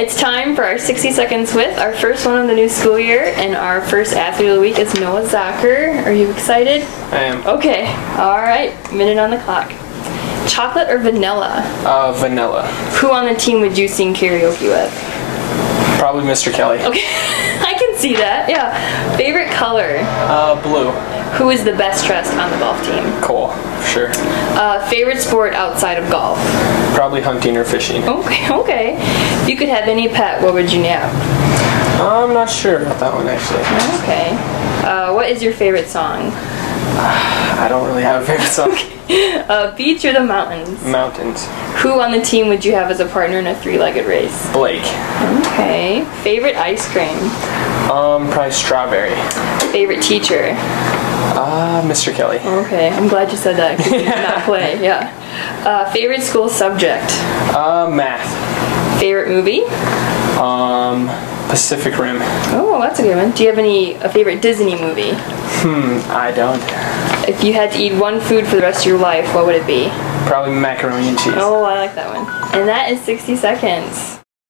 It's time for our 60 Seconds With, our first one of the new school year, and our first athlete of the week is Noah Zacher. Are you excited? I am. Okay, alright, minute on the clock. Chocolate or vanilla? Vanilla. Who on the team would you sing karaoke with? Probably Mr. Kelly. Okay, I can see that, yeah. Favorite color? Blue. Who is the best dressed on the golf team? Cole, for sure. Favorite sport outside of golf? Probably hunting or fishing. Okay. If you could have any pet, what would you name? I'm not sure about that one, actually. Okay. What is your favorite song? I don't really have a favorite song. Beach or the mountains? Mountains. Who on the team would you have as a partner in a three-legged race? Blake. Okay. Favorite ice cream? Probably strawberry. Favorite teacher? Mr. Kelly. Okay, I'm glad you said that because you did not play, yeah. Favorite school subject? Math. Favorite movie? Pacific Rim. Oh, that's a good one. Do you have a favorite Disney movie? I don't. If you had to eat one food for the rest of your life, what would it be? Probably macaroni and cheese. Oh, I like that one. And that is 60 seconds.